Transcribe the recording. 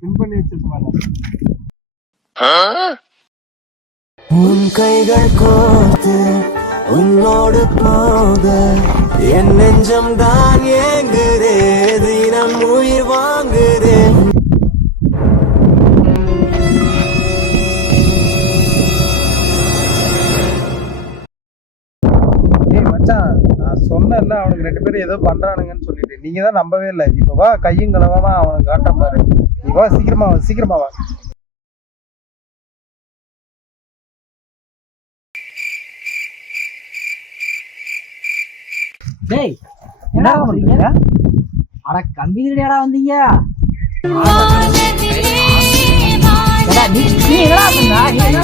பின் பண்ணி வச்சிருக்க உன் கைகள் கோர்த்து உன்னோடு போக என் நெஞ்சம் தான் ஏங்குதே, தினம் உயிர் வாங்குதே. நான் சொன்னேன்ல அவனுக்கு 2 பேரும் ஏதோ பண்றானுங்கன்னு சொல்லிட்டு, நீங்க தான் நம்பவே இல்லை. இப்ப வா, கையும் களவமா அவனுக்கு காட்ட பாரு. நீ வா, சீக்கிரமா வா. டேய் என்னடா பண்றீங்க? அட கம்பி திருடியாடா வந்தீங்க? நீ என்னடா பண்ணா? நீ என்ன